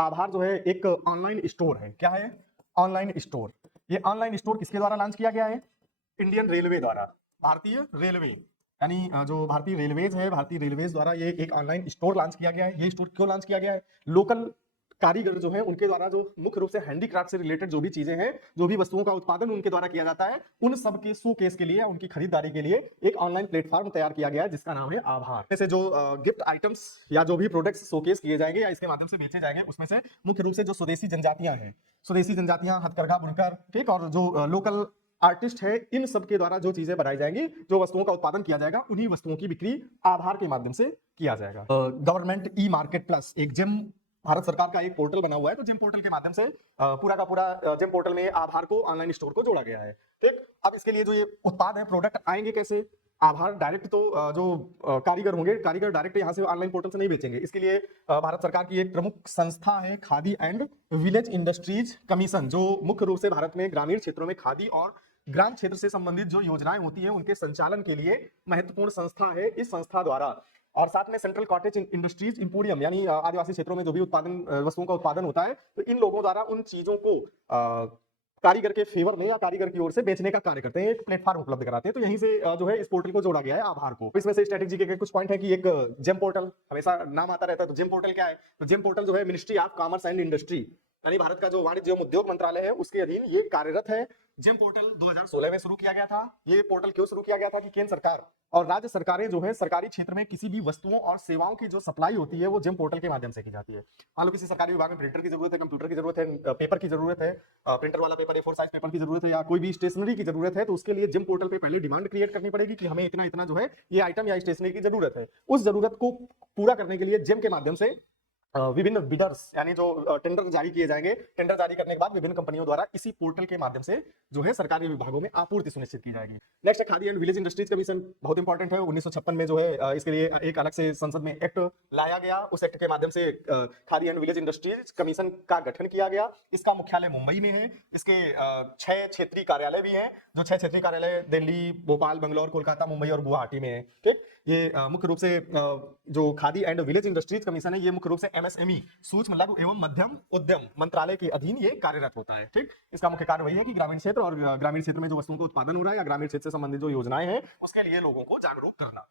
आभार जो है एक ऑनलाइन स्टोर है। क्या है? Online store. ये ऑनलाइन स्टोर किसके द्वारा लॉन्च किया गया है? इंडियन रेलवे द्वारा, भारतीय रेलवे यानी जो भारतीय रेलवेज है, भारतीय रेलवेज द्वारा ये एक ऑनलाइन स्टोर लॉन्च किया गया है। ये स्टोर क्यों लॉन्च किया गया है? लोकल कारीगर जो है उनके द्वारा, जो मुख्य रूप से हैंडीक्राफ्ट से रिलेटेड जो भी चीजें हैं, जो भी वस्तुओं का उत्पादन उनके द्वारा किया जाता है, उन सब के शोकेस के लिए, उनकी खरीदारी के लिए एक ऑनलाइन प्लेटफॉर्म तैयार किया गया है जिसका नाम है आभार। जैसे जो गिफ्ट आइटम्स या जो भी प्रोडक्ट्स शोकेस किए जाएंगे या इसके माध्यम से बेचे जाएंगे, उसमें से मुख्य रूप से जो स्वदेशी जनजातियां हैं, स्वदेशी जनजातियां, हथकरघा बुनकर, ठीक, और जो लोकल आर्टिस्ट है, इन सब के द्वारा जो चीजें बनाई जाएंगी, जो वस्तुओं का उत्पादन किया जाएगा, उन्हीं वस्तुओं की बिक्री आभार के माध्यम से किया जाएगा। गवर्नमेंट ई मार्केट प्लस एक जेम, भारत सरकार का एक पोर्टल बना हुआ है, तो जेम पोर्टल के माध्यम से पूरा का पूरा जेम पोर्टल में आभार को, ऑनलाइन स्टोर को जोड़ा गया है। ठीक, अब इसके लिए जो ये उत्पाद है, प्रोडक्ट आएंगे कैसे? आभार डायरेक्ट तो जो कारीगर होंगे, कारीगर डायरेक्ट यहाँ से ऑनलाइन पोर्टल से नहीं बेचेंगे। इसके लिए भारत सरकार की एक प्रमुख संस्था है khadi and village industries commission, जो मुख्य रूप से भारत में ग्रामीण क्षेत्रों में खादी और ग्राम क्षेत्र से संबंधित जो योजनाएं होती हैं उनके संचालन के लिए महत्वपूर्ण संस्था है। इस संस्था द्वारा, और साथ में सेंट्रल कॉटेज इंडस्ट्रीज इंपोरियम, यानी आदिवासी क्षेत्रों में जो भी उत्पादन, वस्तुओं का उत्पादन होता है, तो इन लोगों द्वारा उन चीजों को कारीगर के फेवर में या कारीगर की ओर से बेचने का कार्य करते हैं, एक प्लेटफॉर्म उपलब्ध कराते हैं। तो यहीं से जो है इस पोर्टल को जोड़ा गया है आभार को। इसमें से स्ट्रेटेजी के कुछ पॉइंट है कि एक जेम पोर्टल, हमेशा नाम आता रहता है, तो जेम पोर्टल क्या है? तो जेम पोर्टल जो है ministry of commerce and industry, यानी भारत का जो वाणिज्य एवं उद्योग मंत्रालय है, उसके अधीन ये कार्यरत है। जेम पोर्टल 2016 में शुरू किया गया था। ये पोर्टल क्यों शुरू किया गया था? कि केंद्र सरकार और राज्य सरकारें जो है सरकारी क्षेत्र में किसी भी वस्तुओं और सेवाओं की जो सप्लाई होती है, वो जेम पोर्टल के माध्यम से की जाती है। मान लो किसी सरकारी विभाग में प्रिंटर की जरूरत है, कंप्यूटर की जरूरत है, पेपर की जरूरत है, प्रिंटर वाला पेपर, A4 साइज पेपर की जरूरत है, या कोई भी स्टेशनरी की जरूरत है, तो उसके लिए जेम पोर्टल पे पहले डिमांड क्रिएट करनी पड़ेगी कि हमें इतना इतना जो है ये आइटम या स्टेशनरी की जरूरत है। उस जरूरत को पूरा करने के लिए जेम के माध्यम से विभिन्न बिडर्स, यानी जो टेंडर जारी किए जाएंगे, टेंडर जारी करने के बाद विभिन्न कंपनियों द्वारा इसी पोर्टल के माध्यम से जो है सरकारी विभागों में आपूर्ति सुनिश्चित की जाएगी। नेक्स्ट है khadi and village industries commission, बहुत इंपॉर्टेंट है। 1956 में जो है इसके लिए एक अलग से संसद में एक्ट लाया गया। उस एक्ट के माध्यम से khadi and village industries commission का गठन किया गया। इसका मुख्यालय मुंबई में है। इसके 6 क्षेत्रीय कार्यालय भी हैं, जो 6 क्षेत्रीय कार्यालय दिल्ली, भोपाल, बंगलौर, कोलकाता, मुंबई और गुवाहाटी में है। ठीक, ये मुख्य रूप से जो khadi and village industries commission है, ये मुख्य रूप से MSME, सूक्ष्म लघु एवं मध्यम उद्यम मंत्रालय के अधीन ये कार्यरत होता है। ठीक, इसका मुख्य कार्य वही है कि ग्रामीण क्षेत्र और ग्रामीण क्षेत्र में जो वस्तुओं का उत्पादन हो रहा है या ग्रामीण क्षेत्र से संबंधित जो योजनाएं हैं, उसके लिए लोगों को जागरूक करना।